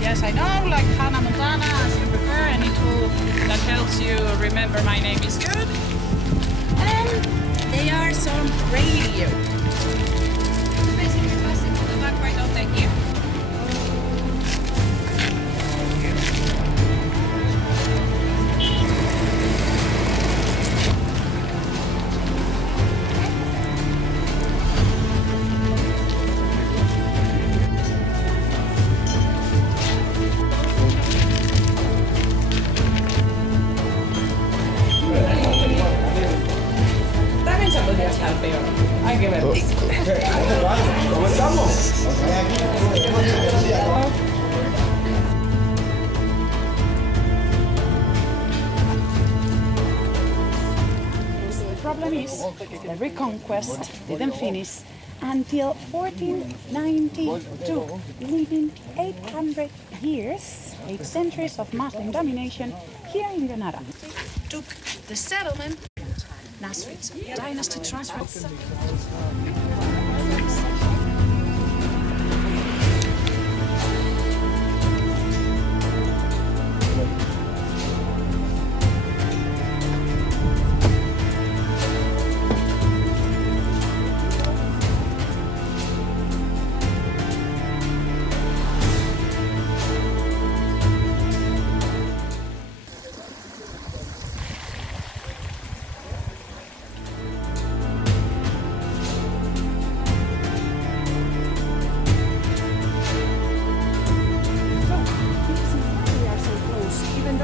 Yes, I know, like Hannah Montana, as you prefer, any tool that helps you remember my name is good. And they are some radio. Basically, passing to the back right now, thank you. The problem is the reconquest didn't finish until 1492, leaving 800 years, 8 centuries of Muslim domination here in Granada. Took the settlement, Nasrid's dynasty transfer.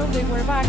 They were back.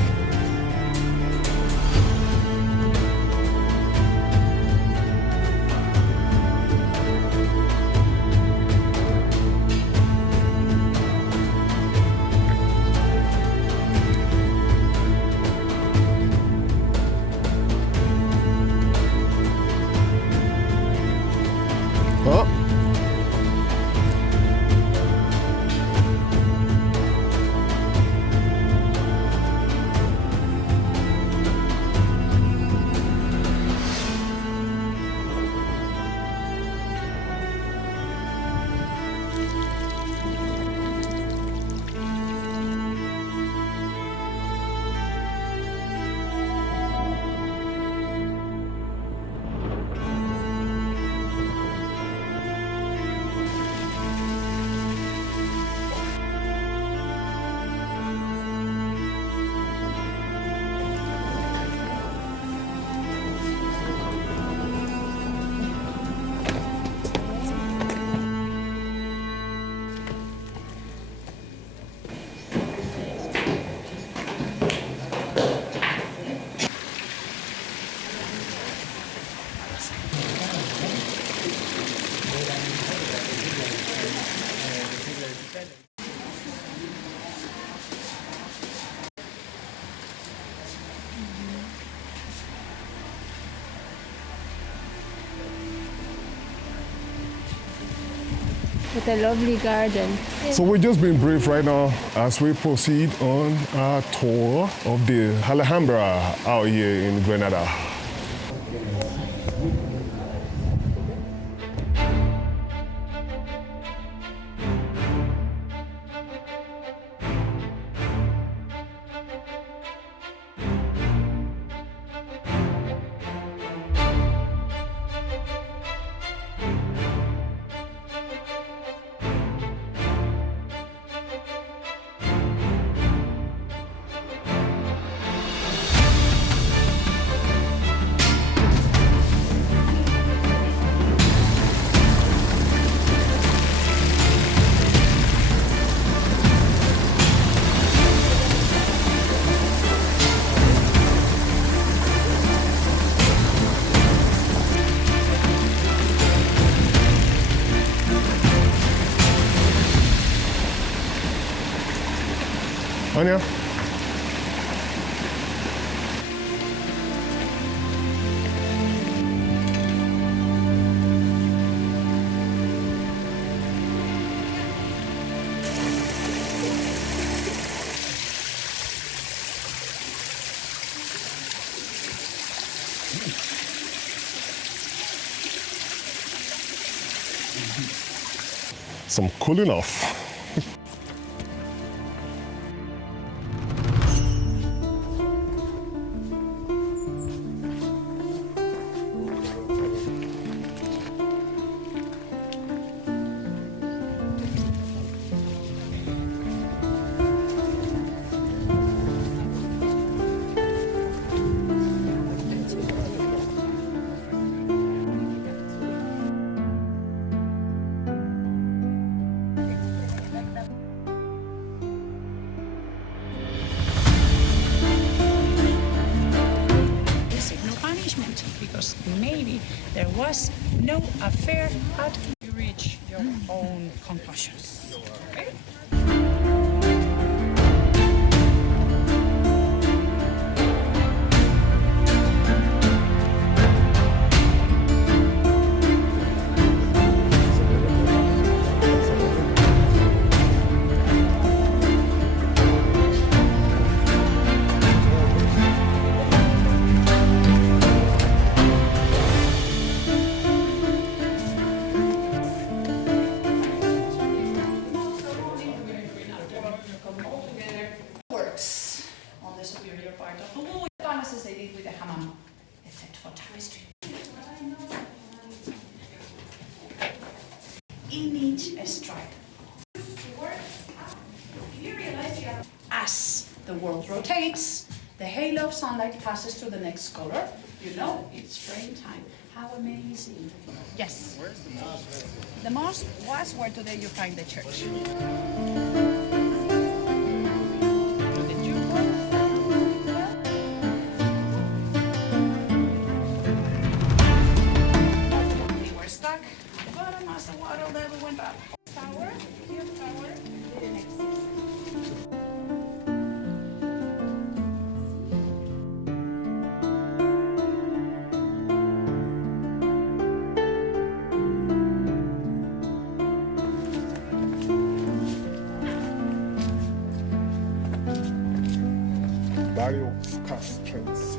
with a lovely garden. So we're just being briefed right now as we proceed on our tour of the Alhambra out here in Grenada. Anya? Some cooling off. Because maybe there was no affair at you reach your own conclusions. Okay? As they did with the hammam, except for tapestry. In each stride. As the world rotates, the halo of sunlight passes to the next color. You know, it's springtime. How amazing. Yes. Where's the mosque? The mosque was where today you find the church. Varios castrense.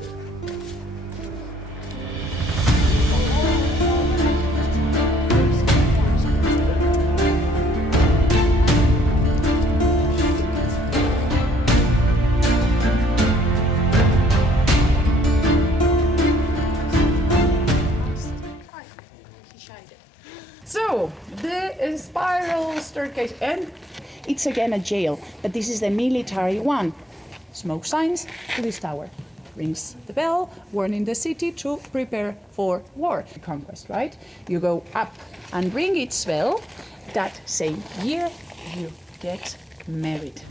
So, the spiral staircase, and it's again a jail, but this is the military one. Smoke signs to this tower. Rings the bell, warning the city to prepare for war. Conquest, right? You go up and ring its bell. That same year, you get married.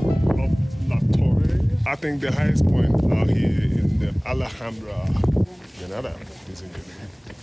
top of La Torre. I think the highest point out here in the Alhambra Grenada is in here.